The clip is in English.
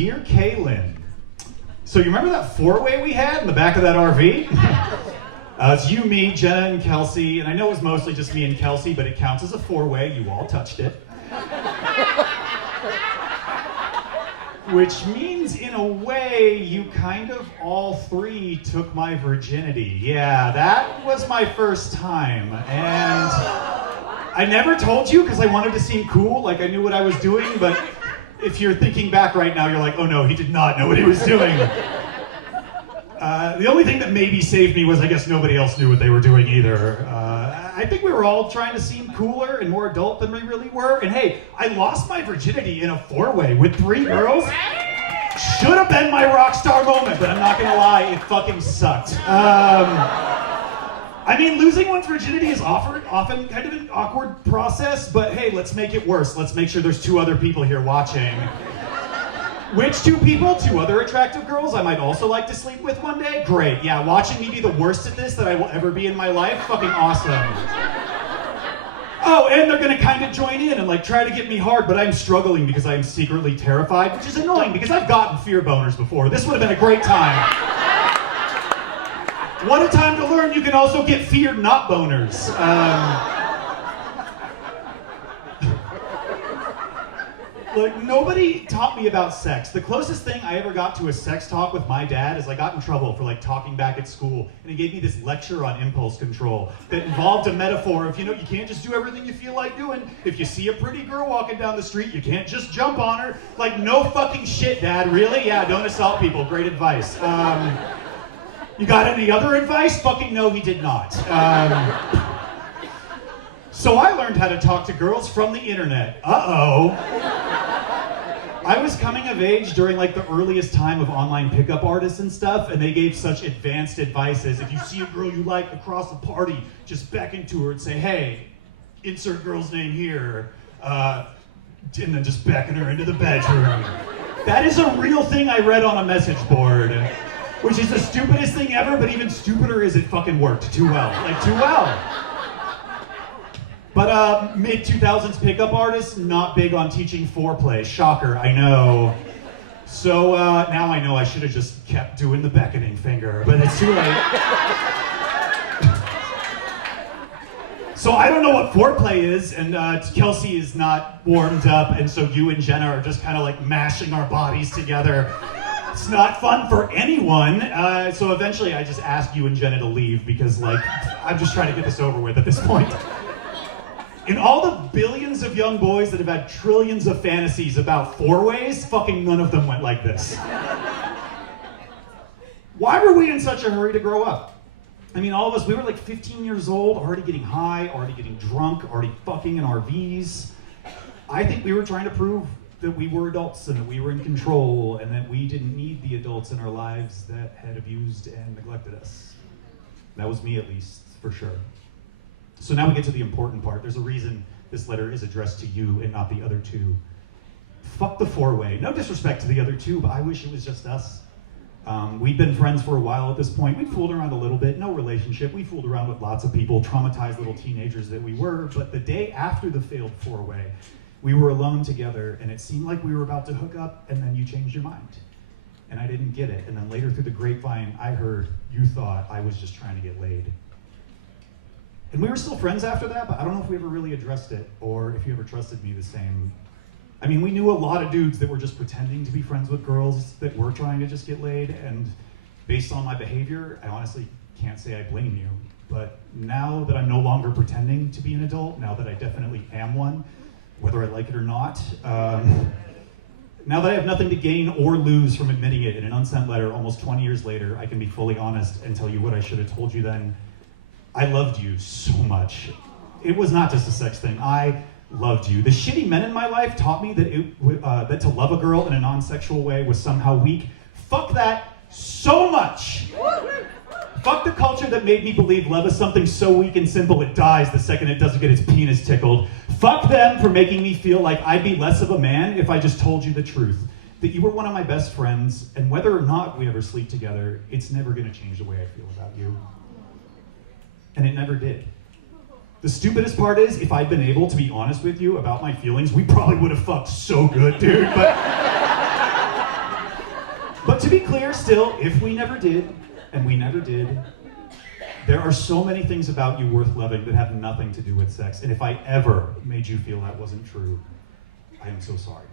Dear Kaylin, so you remember that four-way we had in the back of that RV? It's you, me, Jenna, and Kelsey, and I know it was mostly just me and Kelsey, but it counts as a four-way. You all touched it. Which means, in a way, you kind of all three took my virginity. Yeah, that was my first time, and I never told you because I wanted to seem cool, like I knew what I was doing, but if you're thinking back right now, you're like, oh no, he did not know what he was doing. The only thing that maybe saved me was I guess nobody else knew what they were doing either. I think we were all trying to seem cooler and more adult than we really were. And hey, I lost my virginity in a four-way with three girls. Should have been my rock star moment, but I'm not gonna lie, it fucking sucked. I mean, losing one's virginity is often kind of an awkward process, but hey, let's make it worse. Let's make sure there's two other people here watching. Which two people? Two other attractive girls I might also like to sleep with one day? Great, yeah, watching me be the worst at this that I will ever be in my life? Fucking awesome. Oh, and they're gonna kind of join in and like try to get me hard, but I'm struggling because I'm secretly terrified, which is annoying because I've gotten fear boners before. This would have been a great time. What a time to learn you can also get feared not boners. Like, nobody taught me about sex. The closest thing I ever got to a sex talk with my dad is I got in trouble for like talking back at school, and he gave me this lecture on impulse control that involved a metaphor of, you know, you can't just do everything you feel like doing. If you see a pretty girl walking down the street, you can't just jump on her. Like, no fucking shit, Dad, really? Yeah, don't assault people, great advice. You got any other advice? Fucking no, he did not. So I learned how to talk to girls from the internet. Uh-oh. I was coming of age during like the earliest time of online pickup artists and stuff, and they gave such advanced advice as if you see a girl you like across the party, just beckon to her and say, hey, insert girl's name here, and then just beckon her into the bedroom. That is a real thing I read on a message board. Which is the stupidest thing ever, but even stupider is it fucking worked too well. Like, too well. But mid-2000s pickup artists, not big on teaching foreplay. Shocker, I know. So now I know I should have just kept doing the beckoning finger, but it's too late. So I don't know what foreplay is, and Kelsey is not warmed up, and so you and Jenna are just kind of like mashing our bodies together. It's not fun for anyone, so eventually I just asked you and Jenna to leave because, like, I'm just trying to get this over with at this point. In all the billions of young boys that have had trillions of fantasies about four-ways, fucking none of them went like this. Why were we in such a hurry to grow up? I mean, all of us, we were like 15 years old, already getting high, already getting drunk, already fucking in RVs. I think we were trying to prove that we were adults and that we were in control and that we didn't need the adults in our lives that had abused and neglected us. That was me, at least, for sure. So now we get to the important part. There's a reason this letter is addressed to you and not the other two. Fuck the four-way. No disrespect to the other two, but I wish it was just us. We'd been friends for a while at this point. We fooled around a little bit, no relationship. We fooled around with lots of people, traumatized little teenagers that we were, but the day after the failed four-way, we were alone together, and it seemed like we were about to hook up, and then you changed your mind. And I didn't get it. And then later through the grapevine, I heard you thought I was just trying to get laid. And we were still friends after that, but I don't know if we ever really addressed it, or if you ever trusted me the same. I mean, we knew a lot of dudes that were just pretending to be friends with girls that were trying to just get laid, and based on my behavior, I honestly can't say I blame you. But now that I'm no longer pretending to be an adult, now that I definitely am one, whether I like it or not. Now that I have nothing to gain or lose from admitting it in an unsent letter almost 20 years later, I can be fully honest and tell you what I should have told you then. I loved you so much. It was not just a sex thing. I loved you. The shitty men in my life taught me that to love a girl in a non-sexual way was somehow weak. Fuck that so much. Fuck the culture that made me believe love is something so weak and simple it dies the second it doesn't get its penis tickled. Fuck them for making me feel like I'd be less of a man if I just told you the truth. That you were one of my best friends, and whether or not we ever sleep together, it's never gonna change the way I feel about you. And it never did. The stupidest part is, if I'd been able to be honest with you about my feelings, we probably would have fucked so good, dude, but But to be clear, still, if we never did, and we never did, there are so many things about you worth loving that have nothing to do with sex. And if I ever made you feel that wasn't true, I am so sorry.